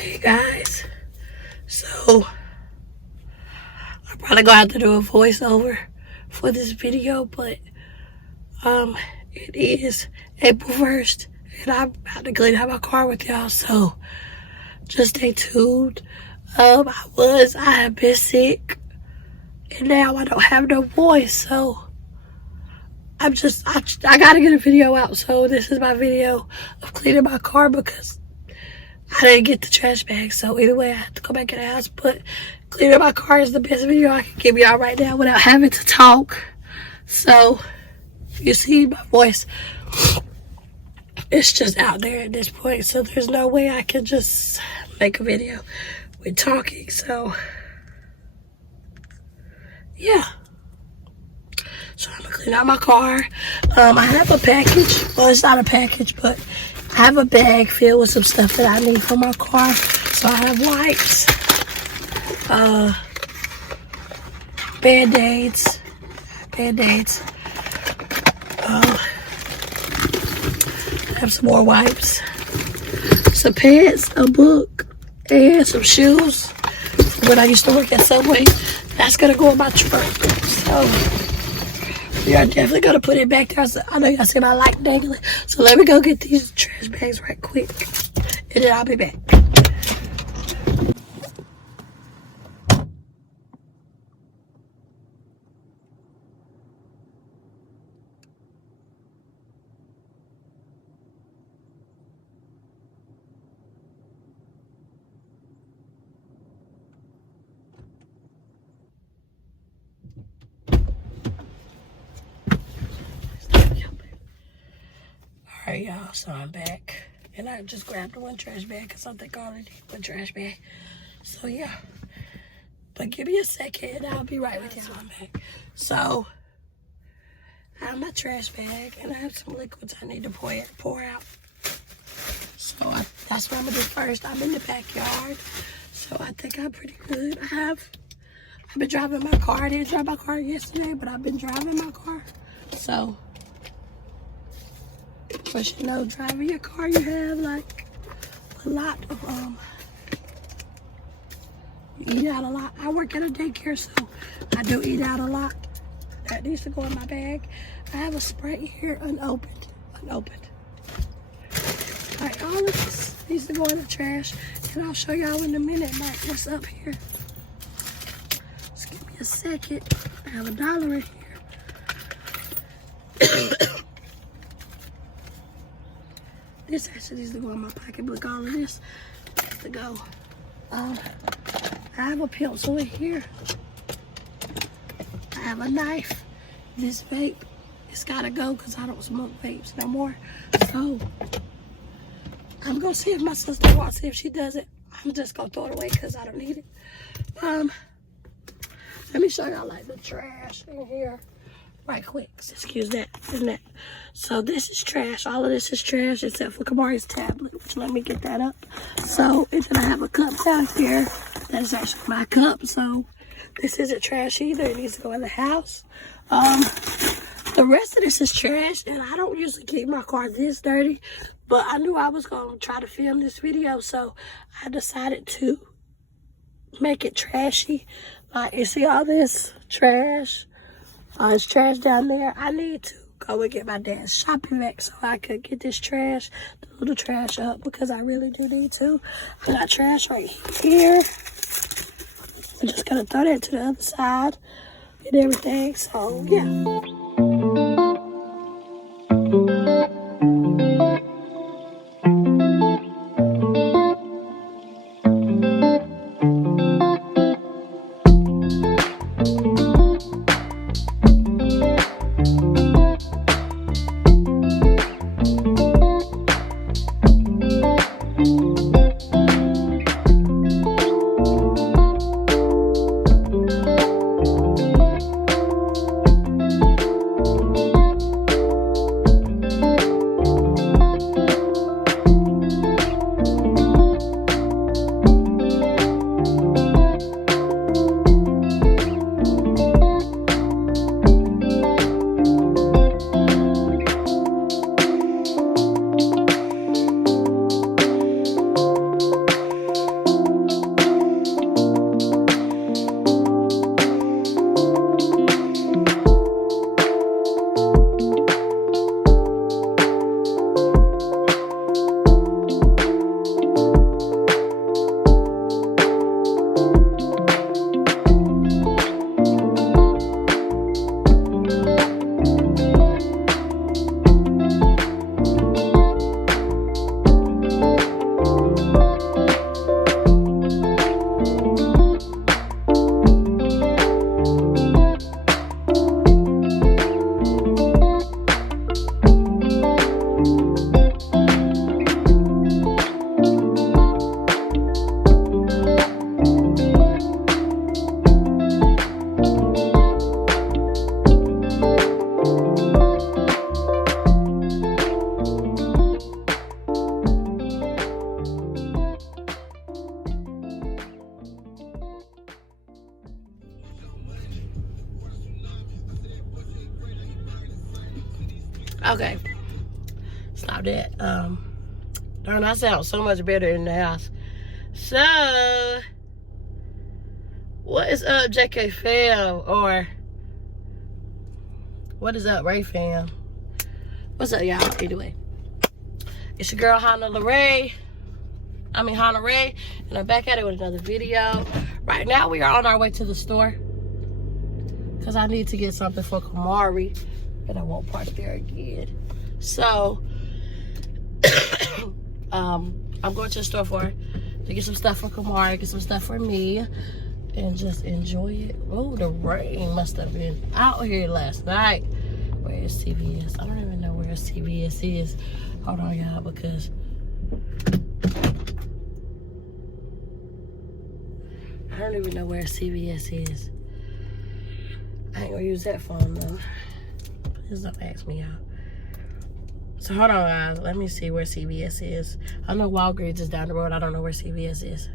Hey guys, so I'm probably gonna have to do a voiceover for this video, but it is April 1st and I'm about to clean out my car with y'all, so just stay tuned. I have been sick and now I don't have no voice, so I gotta get a video out. So this is my video of cleaning my car because I didn't get the trash bag, so either way I have to go back in the house. But cleaning my car is the best video I can give y'all right now without having to talk. So you see my voice, it's just out there at this point, so there's no way I can just make a video with talking. So yeah, so I'm gonna clean out my car. I have a package. Well, it's not a package, but I have a bag filled with some stuff that I need for my car. So I have wipes, band-aids, I have some more wipes, some pants, a book, and some shoes. When I used to work at Subway, that's gonna go in my truck. So we are definitely gonna put it back there. I know y'all said I like dangling, so let me go get these trash bags right quick, and then I'll be back. Alright y'all, so I'm back. And I just grabbed the one trash bag because I think I already need one trash bag. So yeah. But give me a second and I'll be right with y'all. I'm back. So I have my trash bag and I have some liquids I need to pour out. So that's what I'm gonna do first. I'm in the backyard. So I think I'm pretty good. I've been driving my car. I didn't drive my car yesterday, but I've been driving my car. So but you know, driving your car, you have like a lot of, you eat out a lot. I work at a daycare, so I do eat out a lot. That needs to go in my bag. I have a Sprite here, unopened. Like all of this needs to go in the trash, and I'll show y'all in a minute like what's up here. Just give me a second. I have $1 in here. This actually needs to go in my pocketbook. All of this needs to go. I have a pencil in here. I have a knife. This vape, it's gotta go because I don't smoke vapes no more. So I'm gonna see if my sister wants it. If she doesn't, I'm just gonna throw it away because I don't need it. Let me show y'all like the trash in here right quick. Excuse that, isn't it? So this is trash. All of this is trash except for Kamari's tablet, which let me get that up. So, and then I have a cup down here. That's actually my cup. So this isn't trash either. It needs to go in the house. The rest of this is trash, and I don't usually keep my car this dirty, but I knew I was gonna try to film this video, so I decided to make it trashy. Like, you see all this trash? It's trash down there. I need to go and get my dad's shopping bag so I could get this trash, the little trash up, because I really do need to. I got trash right here. I'm just gonna throw that to the other side and everything. So yeah. Okay. Stop that. Darn, I sound so much better in the house. So, what is up, JK fam? Or, what is up, Ray fam? What's up, y'all? Anyway, it's your girl, Hannah Ray, and I'm back at it with another video. Right now, we are on our way to the store because I need to get something for Kamari, and I won't park there again. So, I'm going to the store to get some stuff for Kamari, get some stuff for me, and just enjoy it. Oh, the rain must have been out here last night. Where is CVS? I don't even know where CVS is. Hold on, y'all, because I don't even know where CVS is. I ain't gonna use that phone though. Please don't ask me, y'all. So hold on, guys. Let me see where CVS is. I know Walgreens is down the road. I don't know where CVS is.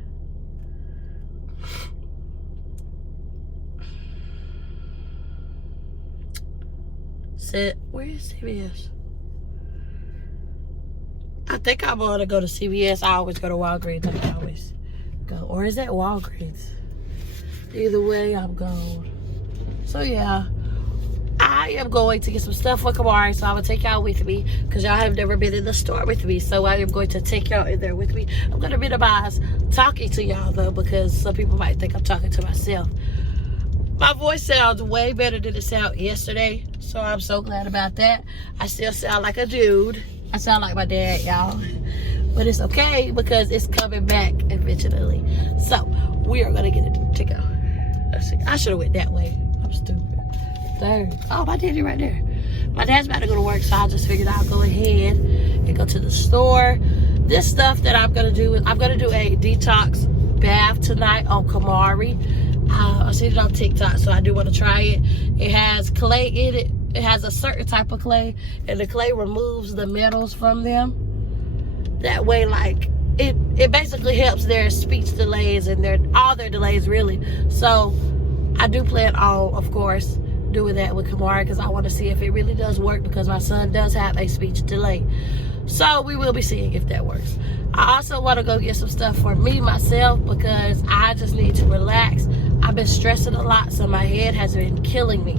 Where is CVS? I think I'm gonna go to CVS. I always go to Walgreens. I always go. Or is that Walgreens? Either way, I'm going. So yeah, I am going to get some stuff for Kamari. So I will take y'all with me because y'all have never been in the store with me. So I am going to take y'all in there with me. I'm gonna minimize talking to y'all though because some people might think I'm talking to myself. My voice sounds way better than it sounded yesterday, so I'm so glad about that. I still sound like a dude. I sound like my dad, y'all. But it's okay because it's coming back eventually. So, we are going to get it to go. Let's see. I should have went that way. I'm stupid. Third. Oh, my daddy right there. My dad's about to go to work, so I just figured I'll go ahead and go to the store. This stuff that I'm going to do is I'm going to do a detox bath tonight on Kamari. I seen it on TikTok, so I do want to try it. It has clay in it. It has a certain type of clay, and the clay removes the metals from them. That way, like, it basically helps their speech delays and all their delays, really. So, I do plan on, of course, doing that with Kamari because I want to see if it really does work because my son does have a speech delay. So, we will be seeing if that works. I also want to go get some stuff for me, myself, because I just need to relax. I've been stressing a lot, so my head has been killing me.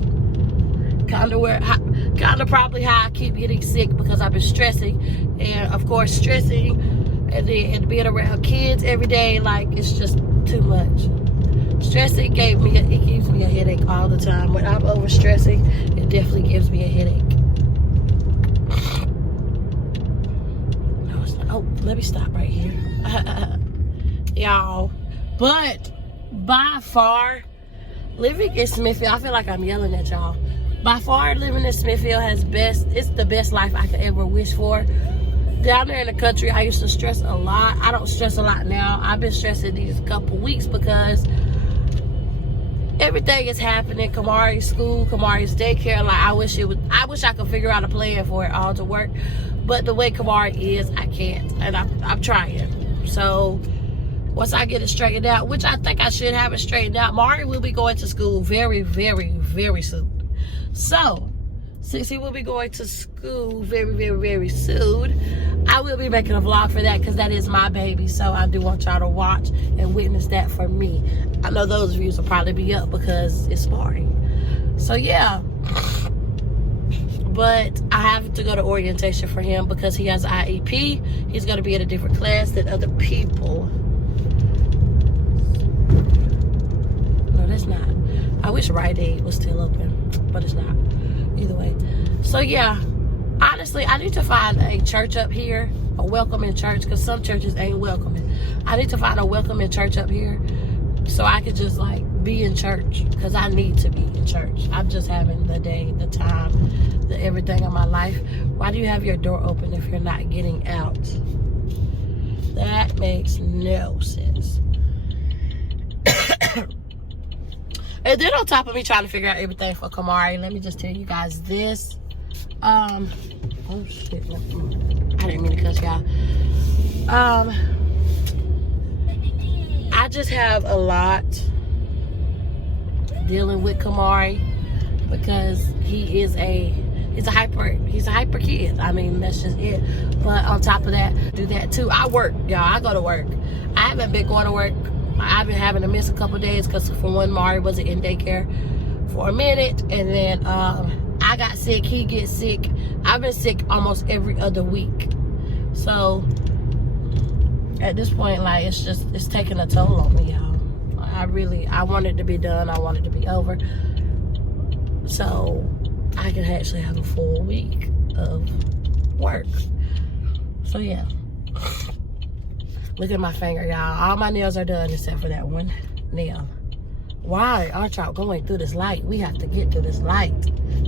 Kind of probably how I keep getting sick because I've been stressing. And, of course, stressing and being around kids every day, like, it's just too much. Stressing gives me a headache all the time. When I'm overstressing, it definitely gives me a headache. Oh, let me stop right here. Y'all. But by far, living in Smithfield, I feel like I'm yelling at y'all. By far, living in Smithfield it's the best life I could ever wish for. Down there in the country, I used to stress a lot. I don't stress a lot now. I've been stressing these couple weeks because everything is happening. Kamari's school, Kamari's daycare. Like, I wish I could figure out a plan for it all to work. But the way Kamari is, I can't. And I'm trying. So, once I get it straightened out, which I think I should have it straightened out, Mari will be going to school very, very, very soon. So, since he will be going to school very, very, very soon, I will be making a vlog for that because that is my baby. So, I do want y'all to watch and witness that for me. I know those views will probably be up because it's Mari. So, yeah. But I have to go to orientation for him because he has IEP. He's going to be in a different class than other people. No, that's not. I wish Rite Aid was still open, but it's not. Either way. So, yeah. Honestly, I need to find a church up here, a welcoming church, because some churches ain't welcoming. I need to find a welcoming church up here so I could just, like, be in church because I need to be in church. I'm just having the day, the time, the everything in my life. Why do you have your door open if you're not getting out? That makes no sense. And then on top of me trying to figure out everything for Kamari, let me just tell you guys this. Oh shit, I didn't mean to cuss y'all. I just have a lot dealing with Kamari because he He's a hyper kid. I mean, that's just it. But on top of that, do that too. I work, y'all. I go to work. I haven't been going to work. I've been having to miss a couple days because for one, Mari wasn't in daycare for a minute, and then I got sick. He gets sick. I've been sick almost every other week. So at this point, like, it's taking a toll on me, y'all. I want it to be done. I want it to be over, so I can actually have a full week of work. So yeah, look at my finger, y'all. All my nails are done except for that one nail. Why aren't y'all going through this light? We have to get through this light.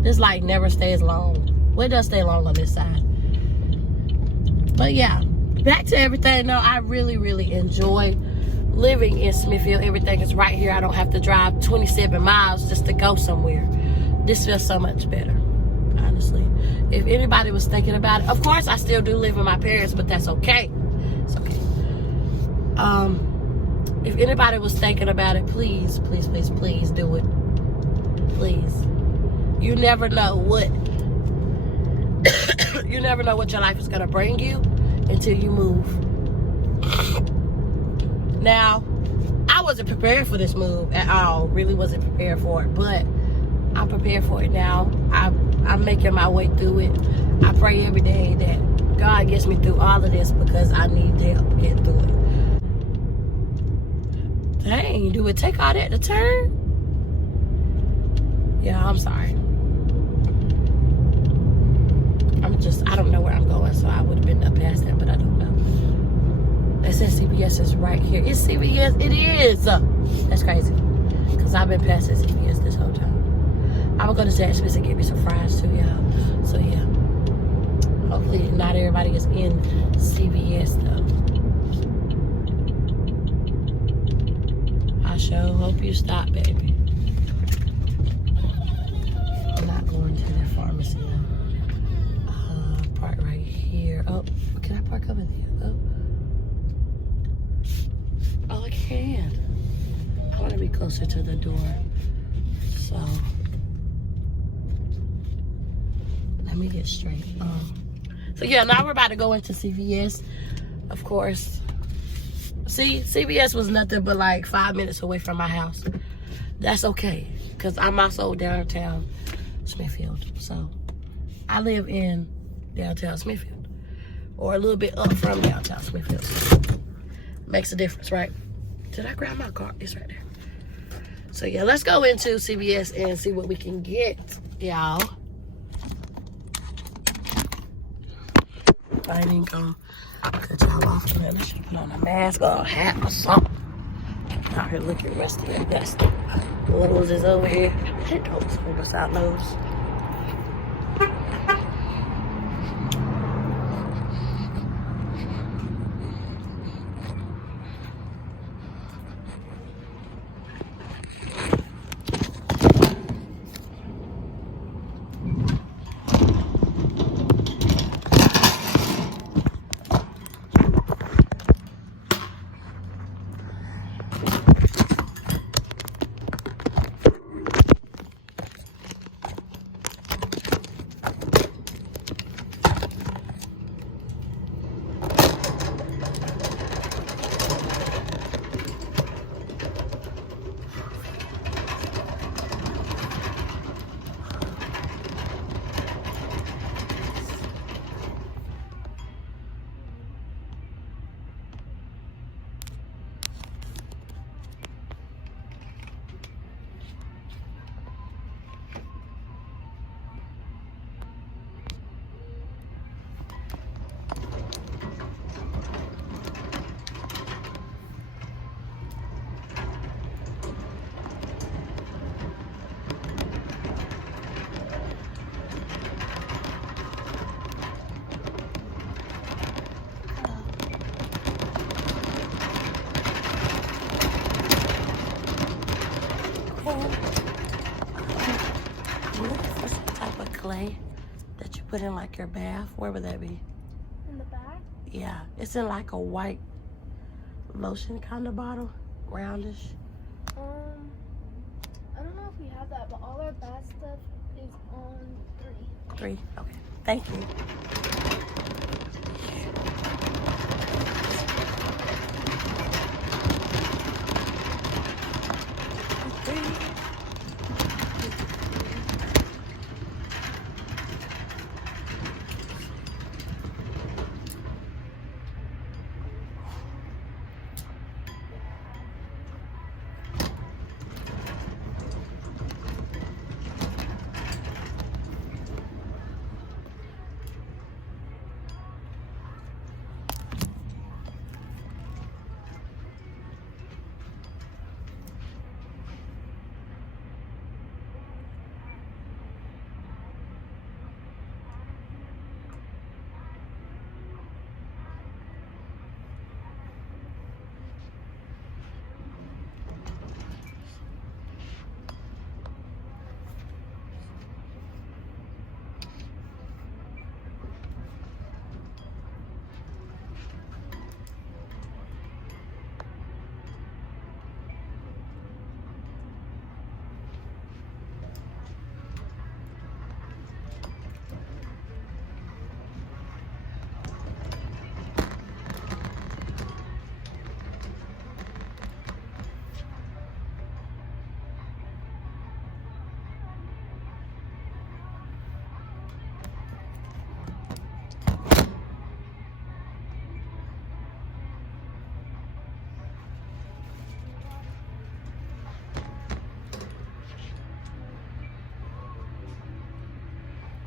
This light never stays long. Well, it does stay long on this side. But yeah, back to everything. No, I really enjoy living in Smithfield. Everything is right here. I don't have to drive 27 miles just to go somewhere. This feels so much better, honestly. If anybody was thinking about it, of course I still do live with my parents, but that's okay. It's okay. If anybody was thinking about it, please do it. Please. You never know what you never know what your life is gonna bring you until you move. Now, I wasn't prepared for this move at all. Really wasn't prepared for it, but I'm prepared for it now. I'm making my way through it. I pray every day that God gets me through all of this because I need help getting through it. Dang, do it take all that to turn? Yeah, I'm sorry. I don't know where I'm going, so I would have been up past that, but I don't know. It says CVS is right here. It's CVS. It is. That's crazy. Because I've been past CVS this whole time. I'm going to go to Zaxby's and get me some fries too, y'all. So, yeah. Hopefully not everybody is in CVS, though. I sure hope you stop, baby. I'm not going to the pharmacy, though. Park right here. Oh, can I park over there? Oh, I can. I want to be closer to the door. So, let me get straight. So yeah, now we're about to go into CVS, of course. See, CVS was nothing but like 5 minutes away from my house. That's okay, because I'm also downtown Smithfield. So, I live in downtown Smithfield, or a little bit up from downtown Smithfield. Makes a difference, right? Did I grab my car? It's right there. So yeah, let's go into CVS and see what we can get, y'all. I ain't gonna cut y'all off, man. I should put on a mask or a hat or something. Out here looking rusty and dusty. Lowe's is over here. Oops, we must out Lowe's. Clay that you put in like your bath. Where would that be? In the back? Yeah, it's in like a white lotion kind of bottle, roundish. I don't know if we have that, but all our bath stuff is on 3. 3? Okay. Thank you.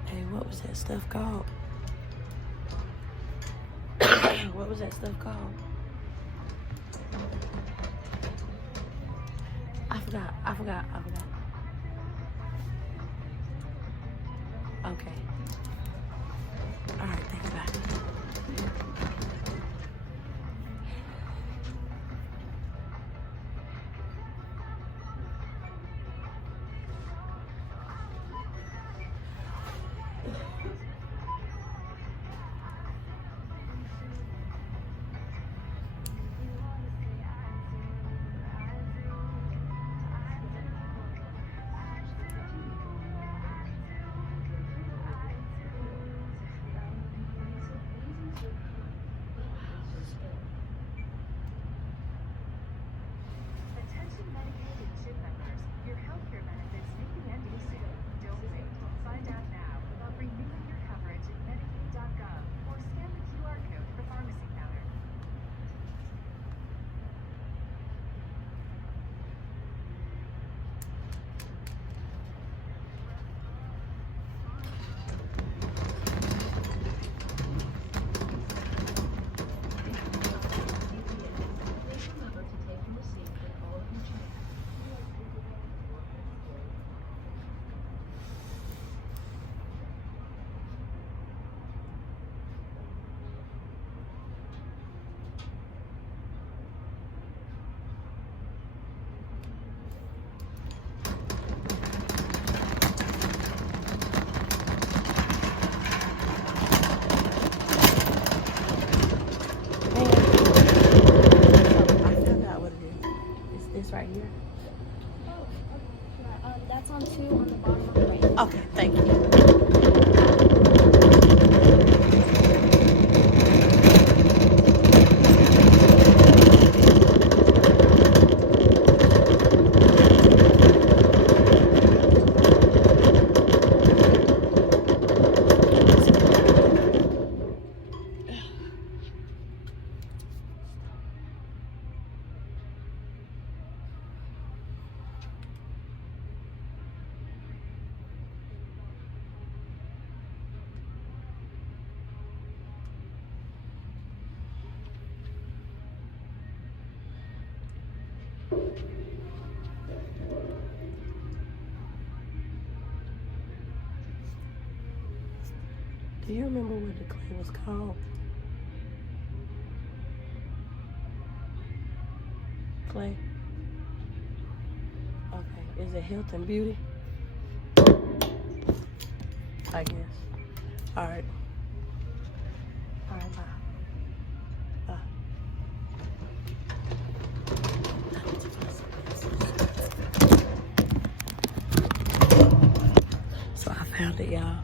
Hey, what was that stuff called? What was that stuff called? I forgot. Okay. All right, thanks, bye. Right here. That's on 2 on the bottom of the right. Okay, thank you. Do you remember what the clay was called? Clay? Okay, is it health and beauty? I guess. Alright. Alright, bye. Bye. So I found it, y'all.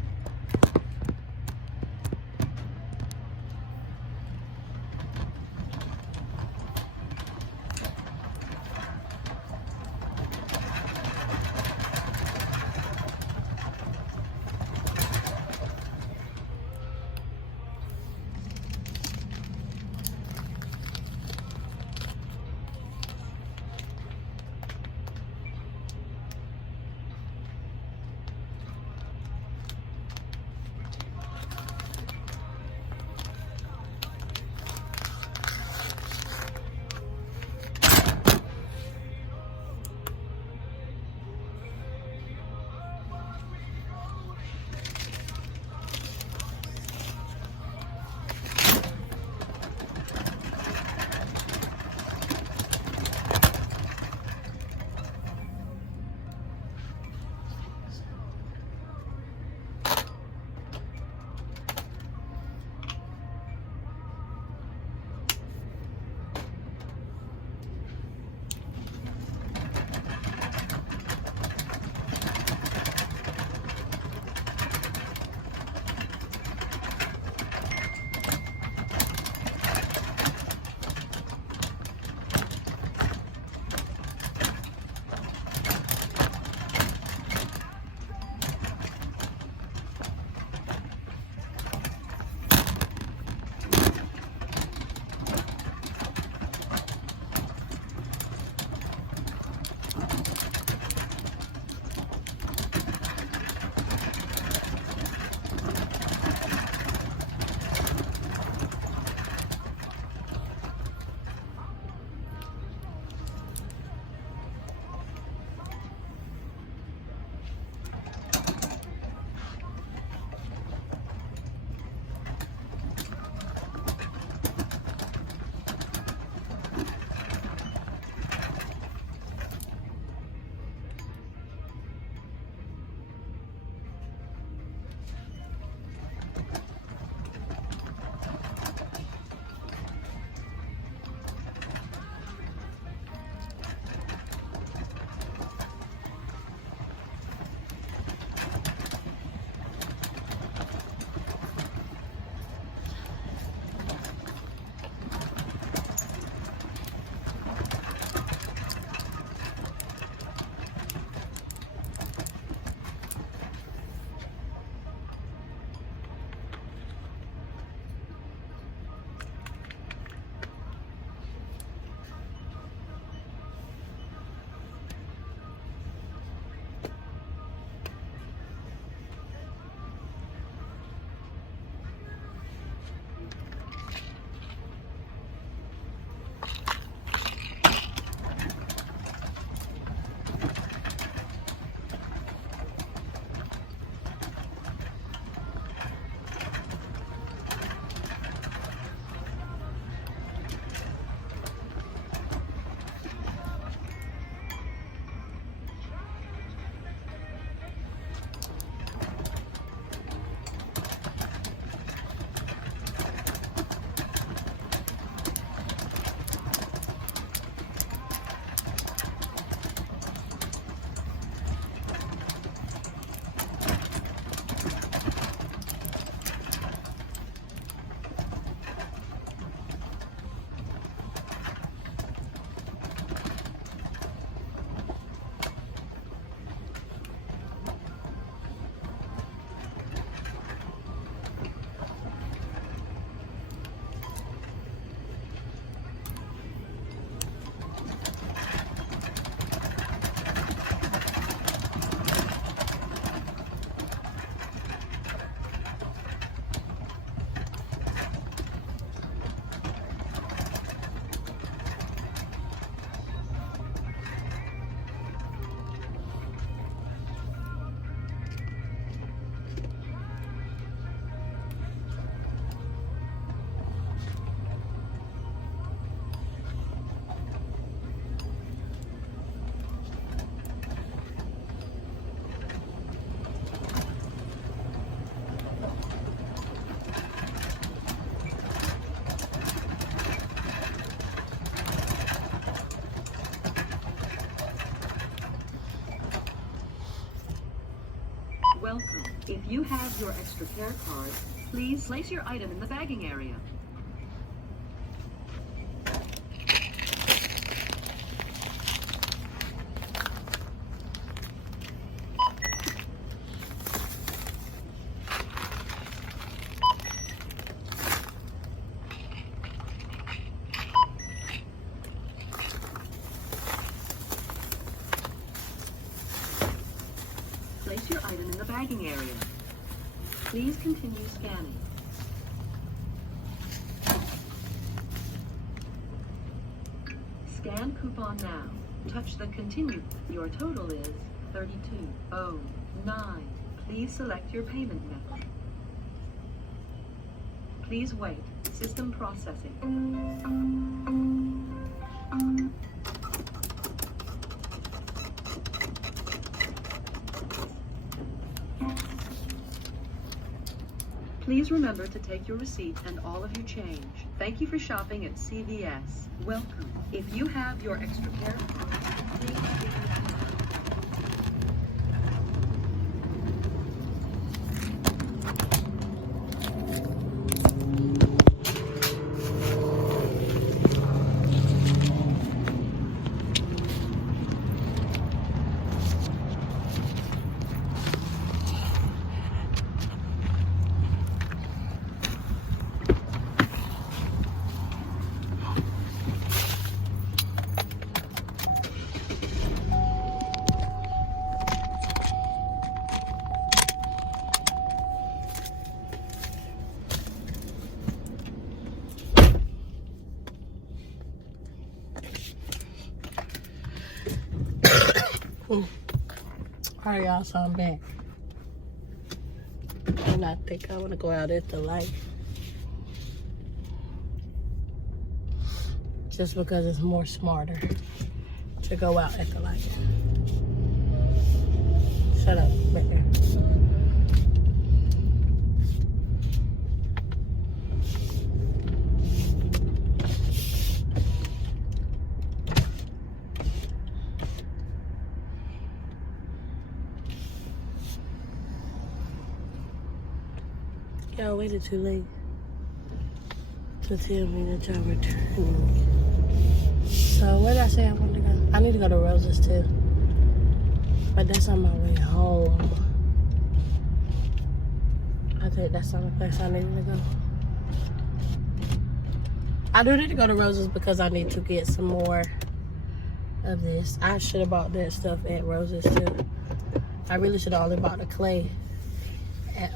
If you have your extra care card, please place your item in the bagging area. Place your item in the bagging area. Please continue scanning. Scan coupon now. Touch the continue. Your total is $32.09. Please select your payment method. Please wait. System processing. Please remember to take your receipt and all of your change. Thank you for shopping at CVS. Welcome. If you have your extra care Alright, y'all, so I'm back. And I think I want to go out at the light. Just because it's more smarter to go out at the light. Shut up, right there. Y'all waited too late to tell me that y'all were returning. So where did I say I wanted to go? I need to go to Rose's too. But that's on my way home. I think that's the only place I needed to go. I do need to go to Rose's because I need to get some more of this. I should have bought that stuff at Rose's too. I really should have only bought the clay at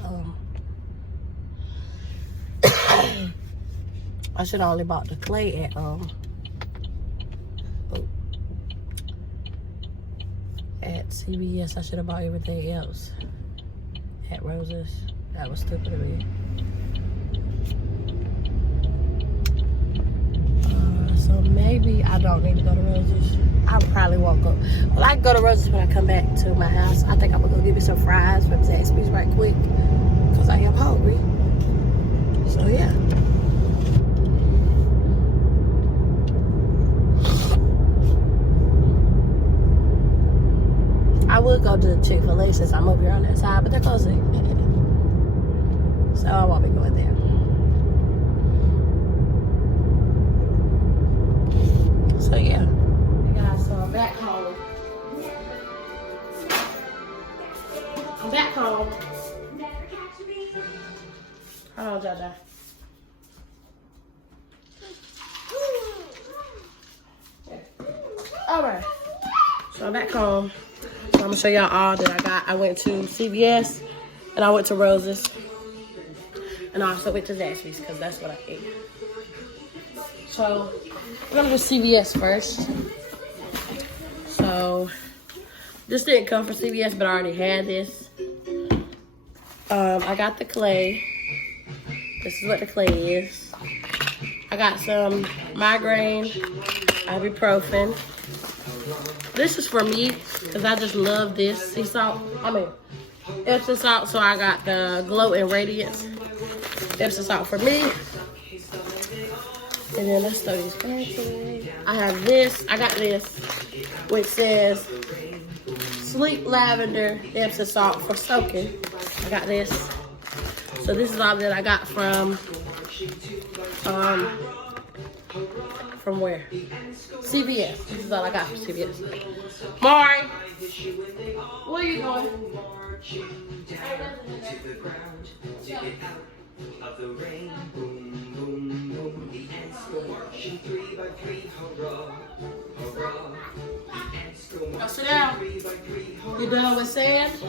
I should have only bought the clay at CVS. I should have bought everything else at Rose's. That was stupid of me. So maybe I don't need to go to Rose's. I probably won't go. Well, I can go to Rose's when I come back to my house. I think I'm gonna go get me some fries from Zaxby's right quick because I am hungry. So yeah. I would go to Chick-fil-A since I'm over here on that side, but they're closing. So I won't be going there. So yeah. Guys, so I'm back home. I'm back home. Hold on, Jaja. Alright. So I'm back home. So I'm gonna show y'all all that I got. I went to CVS and I went to Rose's. And I also went to Zaxby's because that's what I ate. So I'm gonna do CVS first. So this didn't come from CVS, but I already had this. I got the clay. This is what the clay is. I got some migraine, ibuprofen. This is for me because I just love this sea salt. Epsom salt. So I got the Glow and Radiance Epsom salt for me. And then let's throw these back away. I have this. I got this, which says Sleep Lavender Epsom salt for soaking. got this. So this is all that I got from where? CVS. This is all I got from CVS. Mari, what are you doing? Of the rain, boom, boom, boom. The ants go marching 3 by 3, hurrah, hurrah. The ants go Now marching sit down. 3 by 3, hurrah. You done with sand? The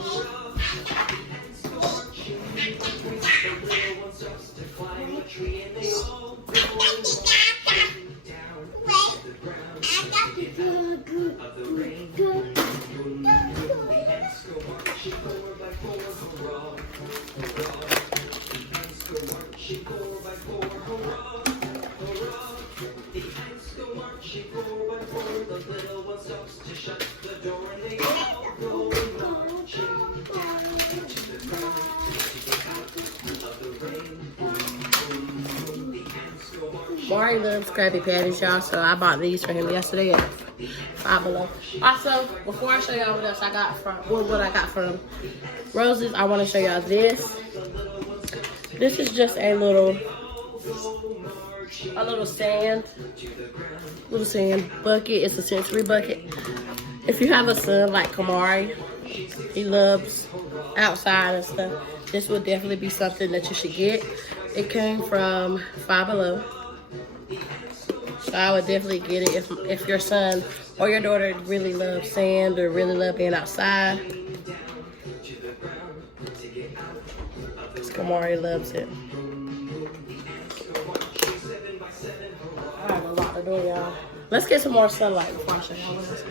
ants go marching 3 by 3. The little ones just to climb a tree, and they all go marching down to the ground to get out of the rain, boom, boom, boom. The ants go marching 4 by 4, hurrah, hurrah. Marching 4 by 4, hurrah, hurrah. The ants go marching 4 by 4. The little one stops to shut the door, and they all go marching down to the ground to get out of the rain. Boom, boom, boom. The ants go marching. Mari loves Krabby Patties, y'all, so I bought these for him yesterday at Five Below. Also, before I show y'all what else I got from, what I got from Roses, I want to show y'all this. This is just a little sand bucket. It's a sensory bucket. If you have a son like Kamari, he loves outside and stuff, this would definitely be something that you should get. It came from Five Below, so I would definitely get it if your son or your daughter really loves sand or really love being outside. Kamari loves it. I have a lot to do, y'all. Let's get some more sunlight before I show y'all what else.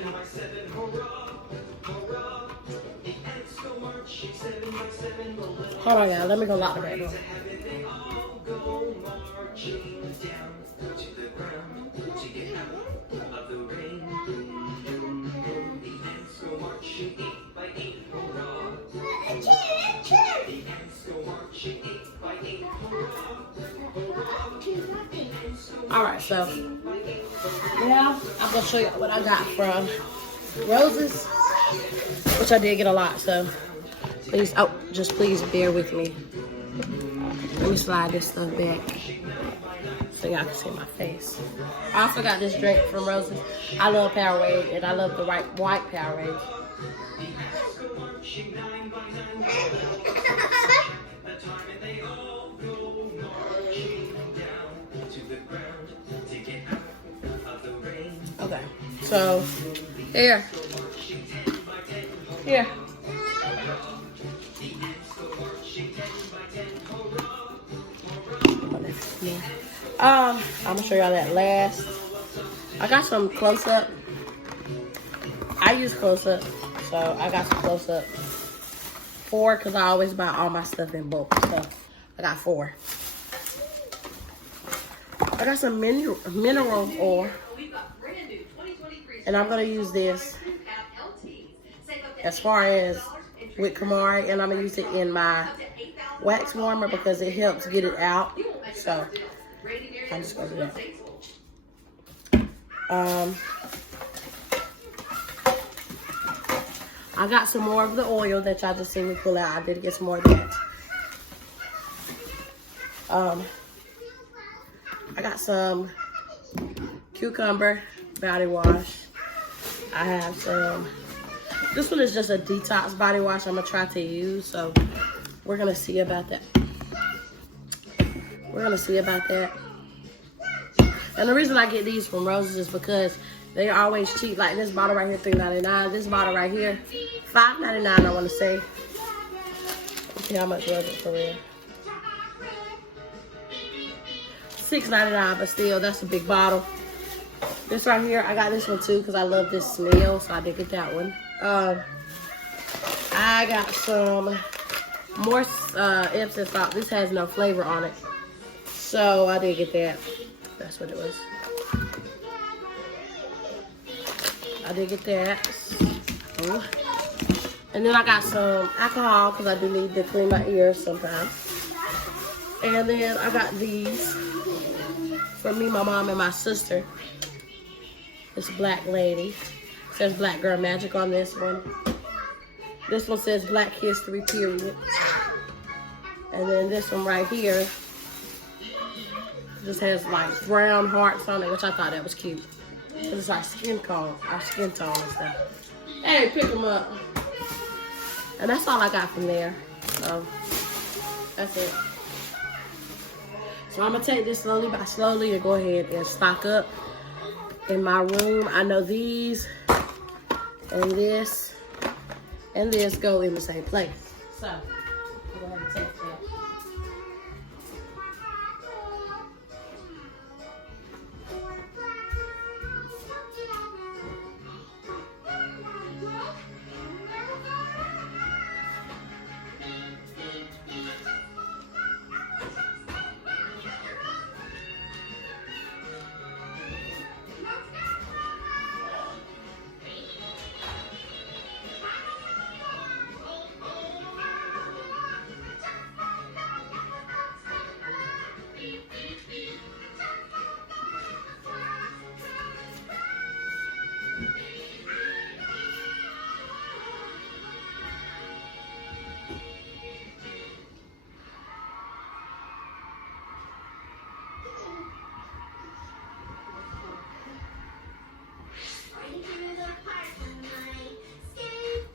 Hold on, y'all. Let me go lock the back door. Alright, so yeah, I'm gonna show you what I got from Roses, which I did get a lot, so please, just please bear with me. Let me slide this stuff back so y'all can see my face. I also got this drink from Roses. I love Powerade, and I love the white Powerade. Okay, so here. I'm gonna show y'all that last. I got some close up. I use close up, so I got some close up. 4, because I always buy all my stuff in bulk, so I got 4. I got some mineral oil, and I'm gonna use this as far as with Kamari, and I'm gonna use it in my wax warmer because it helps get it out. So I'm just gonna do that. I got some more of the oil that y'all just seen me pull out. I did get some more of that. I got some cucumber body wash. I have some, this one is just a detox body wash I'm gonna try to use, so we're gonna see about that. And the reason I get these from Roses is because they are always cheap. Like this bottle right here, $3.99. This bottle right here, $5.99, I wanna say. Let's see how much was it for real. $6.99, but still, that's a big bottle. This right here, I got this one too because I love this smell, so I did get that one. I got some more Epsom salt. This has no flavor on it, so I did get that. That's what it was. I did get that. Ooh. And then I got some alcohol because I do need to clean my ears sometimes. And then I got these for me, my mom, and my sister. This black lady. It says Black Girl Magic on this one. This one says Black History, period. And then this one right here just has like brown hearts on it, which I thought that was cute. It's our skin tone and stuff. Hey, pick them up. And that's all I got from there. So that's it. So I'm gonna take this slowly by slowly and go ahead and stock up in my room. I know these and this go in the same place. So I'm gonna take that.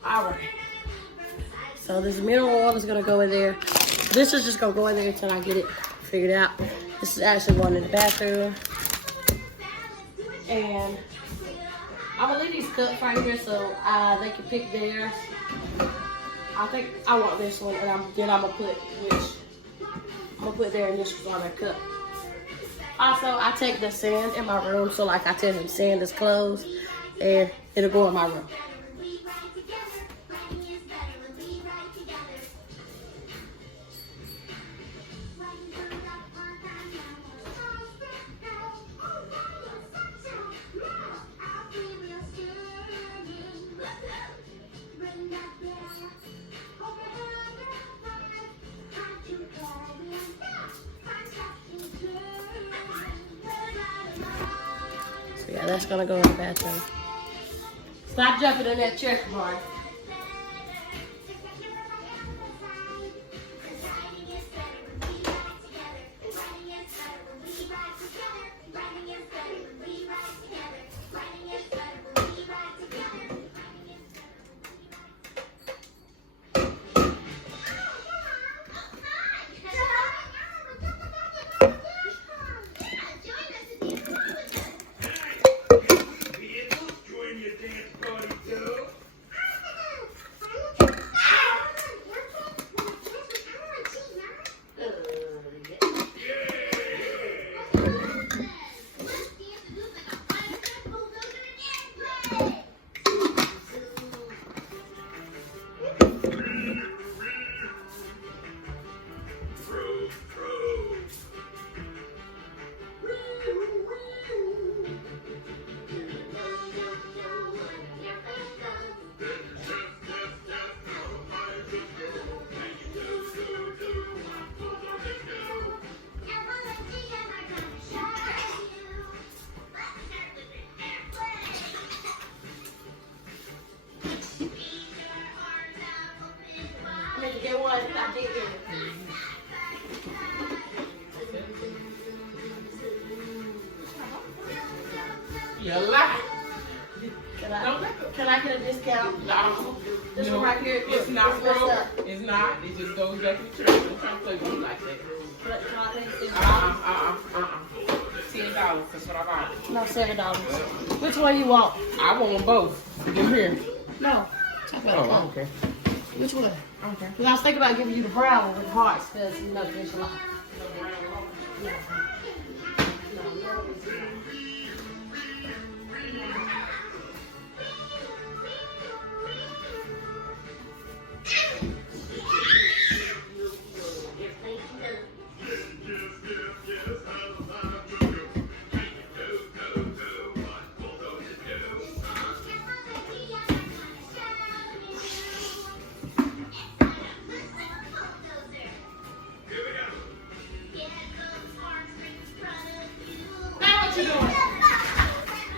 All right. So this mineral oil is gonna go in there. This is just gonna go in there until I get it figured out. This is actually one in the bathroom. And I'm gonna leave these cups right here so they can pick theirs. I think I want this one, and then I'm gonna put their initials on their cup. Also, I take the sand in my room, so like I tell them sand is closed, and it'll go in my room. Yeah, that's gonna go in the bathroom. Stop jumping in that chair, Kamari. Get one. I did get it. You lie. Can I get a discount? No. This one right here. It's not broke. It's not. It just goes back in the church. Don't try to play with me like that. Can I pay $6? $10. That's what I bought. No, $7. Which one you want? I want them both. Give them here. No. Oh, okay. Which one? Okay. Because I was thinking about giving you the brown one with hearts, because you know there's a lot.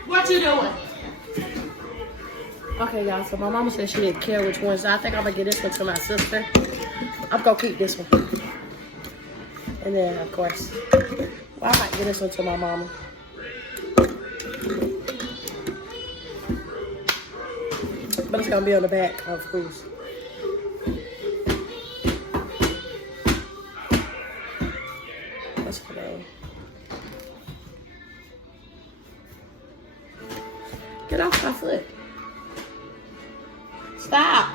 What you doing? Okay, y'all, so my mama said she didn't care which one, so I think I'm gonna get this one to my sister. I'm gonna keep this one. And then, of course, well, I might get this one to my mama. But it's going to be on the back of Cruise. What's her name? Get off my foot. Stop.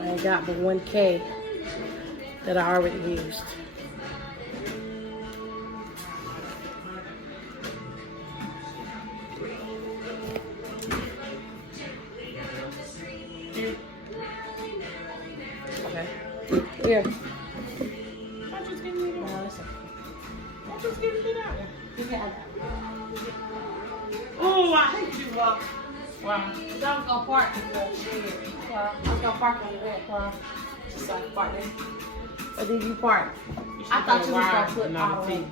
I ain't got but 1K that I already used. Okay. Here. I just give you that. I just give you that. You got it. Oh, I hate you, Rob. Wow. I was gonna park in the shade. I was gonna park on the red car. Just so I can park there. But then you park. I thought you was gonna put not all a of fee.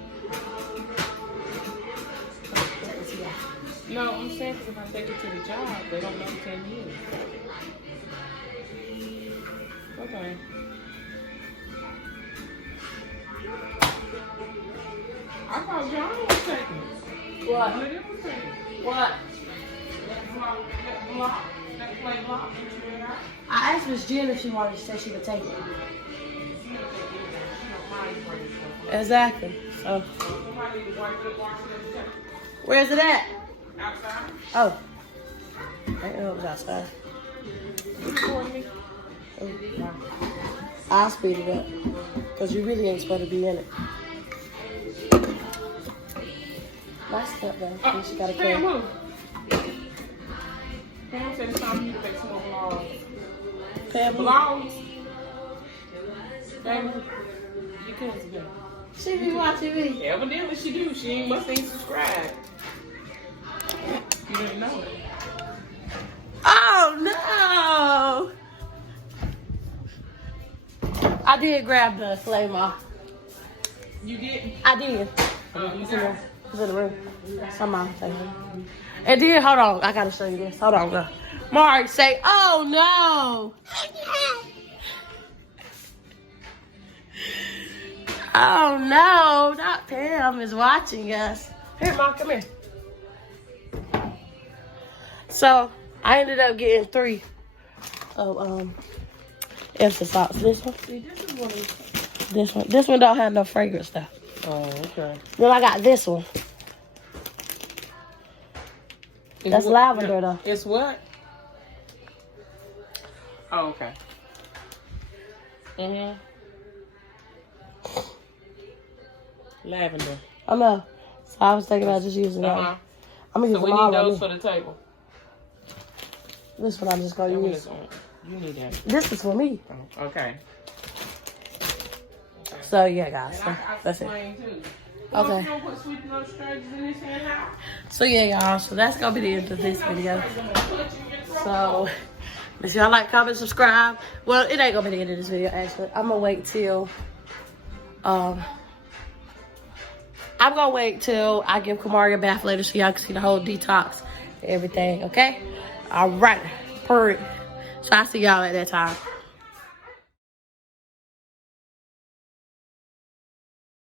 No, I'm saying if I take it to the job, they don't know 10 years. Okay. I thought John was taking it. What? One of them was taking it. What? That play block, you read out? I asked Miss Jen if she wanted to say she would take it. Exactly. So, Somebody need to wipe it, wash it, and where's it at? outside. Oh. I didn't know it was outside. You recording me? Oh, wow. I'll speed it up. Because you really ain't supposed to be in it. Nice step, though. Oh, She got a Pam, clean. who? Pam said it's time for you to make some more vlogs. Pam, Vlogs? Baby, you couldn't do. she be watching me. Evidently she do. She must ain't subscribed. You didn't know it. Oh, no. I did grab the flame off. You didn't? I did. You It's in there. It's in the room. Somehow. And then, hold on. I gotta show you this. Hold on, girl. Mark, say, oh no. Oh no. Not Pam is watching us. Here, Mom, come here. So, I ended up getting 3 of Epsom salts. This one. See, this is one of This one. This one don't have no fragrance though. Oh, okay. Then I got this one. That's lavender though. It's what? Oh, okay. Lavender. I know. So I was thinking about just using that one. I'm gonna use So we them all need on those me. for the table. This one I'm just gonna That one use. is on. You need that. This is for me. Oh, okay. So yeah, guys. So, I that's it. explained too. Okay. You don't put sweet and no strangers in this hand out. So yeah, y'all. So that's gonna be the end of this video. So if y'all like, comment, subscribe. Well, it ain't gonna be the end of this video. Actually, I'm gonna wait till I give Kamari a bath later so y'all can see the whole detox and everything. Okay. All right. Perfect. So I'll see y'all at that time.